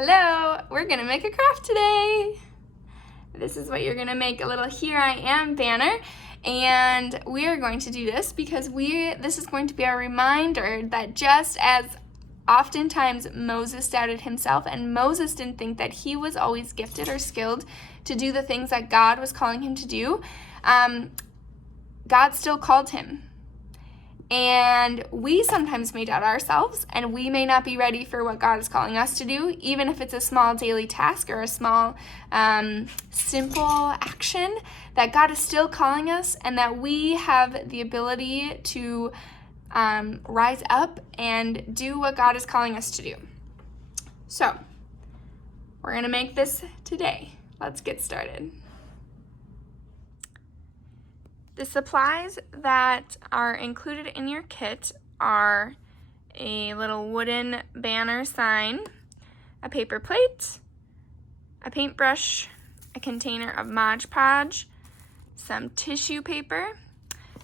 Hello, we're gonna make a craft today. This is what you're gonna make, a little Here I Am banner. And we are going to do this because this is going to be a reminder that just as oftentimes Moses doubted himself and Moses didn't think that he was always gifted or skilled to do the things that God was calling him to do, God still called him. And we sometimes may doubt ourselves, and we may not be ready for what God is calling us to do, even if it's a small daily task or a small, simple action, that God is still calling us, and that we have the ability to rise up and do what God is calling us to do. So, we're going to make this today. Let's get started. The supplies that are included in your kit are a little wooden banner sign, a paper plate, a paintbrush, a container of Mod Podge, some tissue paper,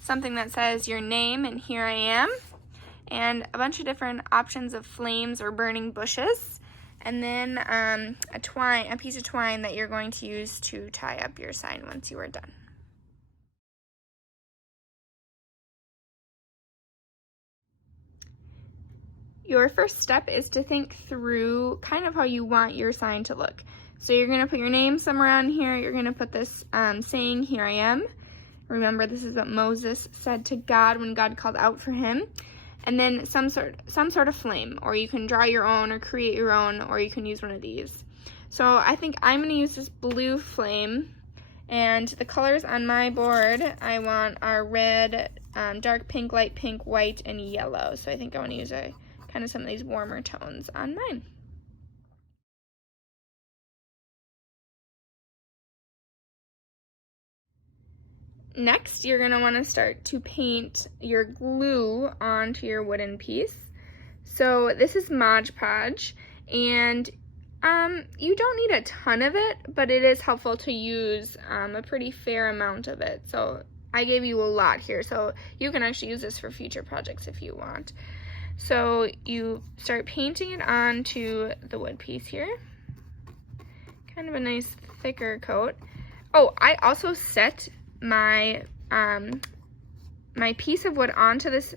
something that says your name and Here I Am, and a bunch of different options of flames or burning bushes, and then a piece of twine that you're going to use to tie up your sign once you are done. Your first step is to think through kind of how you want your sign to look. So you're going to put your name somewhere on here. You're going to put this saying, Here I Am. Remember, this is what Moses said to God when God called out for him. And then some sort of flame, or you can draw your own or create your own, or you can use one of these. So I think I'm going to use this blue flame. And the colors on my board I want are red, dark pink, light pink, white, and yellow. So I think I want to use kind of some of these warmer tones on mine. Next, you're going to want to start to paint your glue onto your wooden piece. So this is Mod Podge, and you don't need a ton of it, but it is helpful to use a pretty fair amount of it. So I gave you a lot here, so you can actually use this for future projects if you want. So you start painting it onto the wood piece here. Kind of a nice thicker coat. Oh, I also set my my piece of wood onto this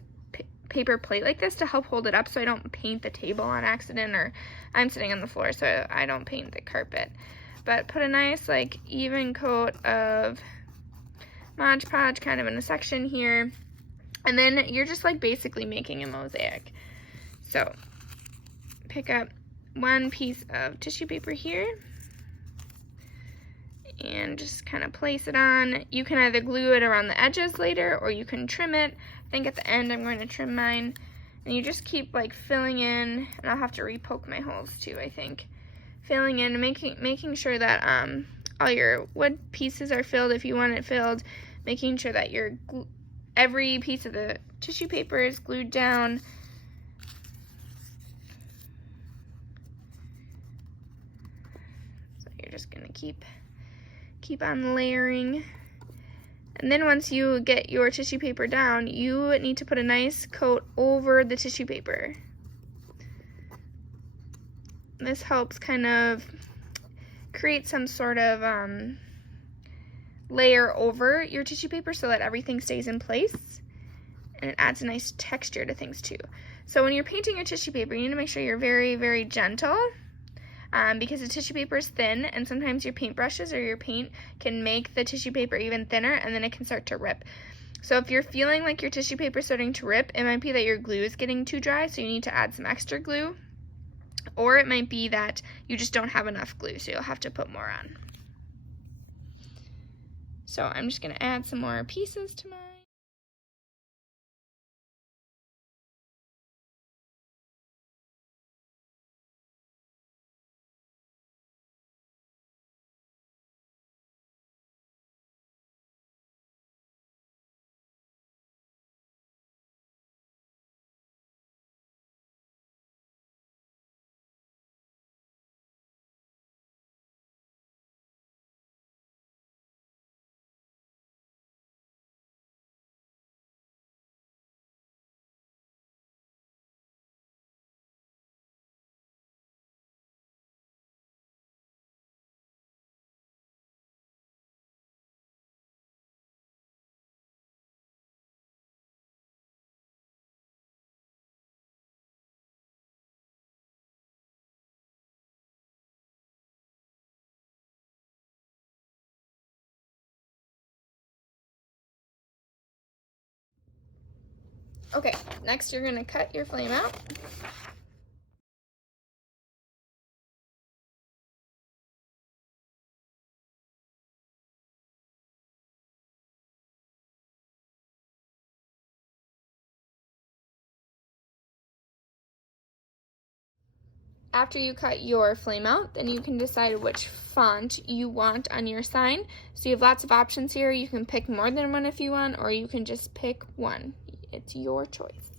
paper plate like this to help hold it up so I don't paint the table on accident, or I'm sitting on the floor so I don't paint the carpet. But put a nice like even coat of Mod Podge kind of in a section here. And then you're just like basically making a mosaic. So pick up one piece of tissue paper here and just kind of place it on. You can either glue it around the edges later, or you can trim it. I think at the end I'm going to trim mine. And you just keep like filling in, and I'll have to repoke my holes too, I think. Filling in, making sure that all your wood pieces are filled if you want it filled. Making sure that every piece of the tissue paper is glued down. So you're just gonna keep on layering. And then once you get your tissue paper down, you need to put a nice coat over the tissue paper. This helps kind of create some sort of layer over your tissue paper so that everything stays in place, and it adds a nice texture to things too. So when you're painting your tissue paper, you need to make sure you're very, very gentle, because the tissue paper is thin, and sometimes your paintbrushes or your paint can make the tissue paper even thinner, and then it can start to rip. So if you're feeling like your tissue paper is starting to rip, it might be that your glue is getting too dry, so you need to add some extra glue. Or it might be that you just don't have enough glue, so you'll have to put more on. So I'm just going to add some more pieces to mine. Okay, next you're gonna cut your flame out. After you cut your flame out, then you can decide which font you want on your sign. So you have lots of options here. You can pick more than one if you want, or you can just pick one. It's your choice.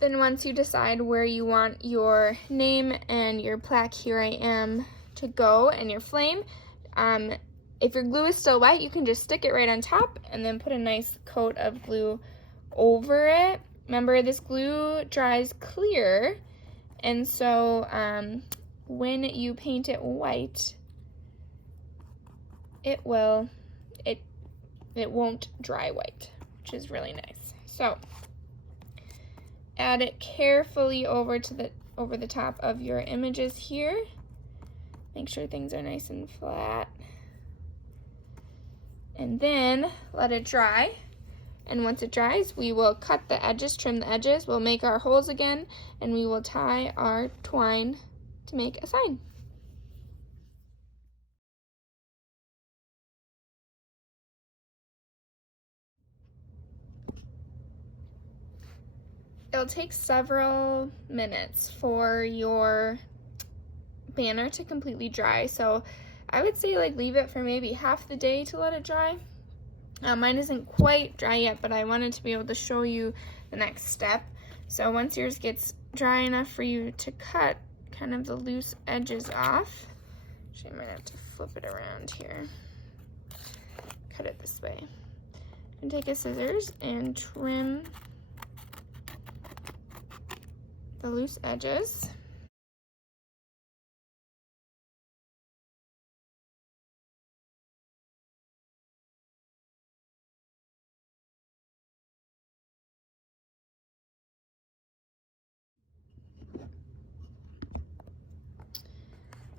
Then once you decide where you want your name and your plaque "Here I Am" to go and your flame, if your glue is still wet, you can just stick it right on top and then put a nice coat of glue over it. Remember, this glue dries clear, and so when you paint it white, it won't dry white, which is really nice. So add it carefully over the top of your images here. Make sure things are nice and flat. And then let it dry. And once it dries, we will cut the edges, trim the edges, we'll make our holes again, and we will tie our twine to make a sign. It'll take several minutes for your banner to completely dry, so I would say like leave it for maybe half the day to let it dry. Mine isn't quite dry yet, but I wanted to be able to show you the next step. So once yours gets dry enough for you to cut kind of the loose edges off, actually I might have to flip it around here, cut it this way, and take a scissors and trim the loose edges.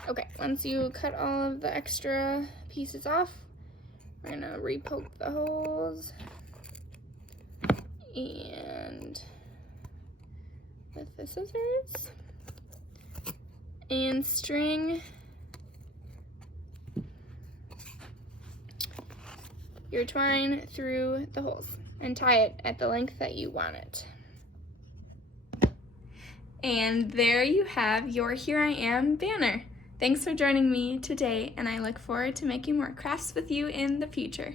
Okay, once you cut all of the extra pieces off, we're gonna repoke the holes and with the scissors and string your twine through the holes and tie it at the length that you want it. And there you have your Here I Am banner. Thanks for joining me today, and I look forward to making more crafts with you in the future.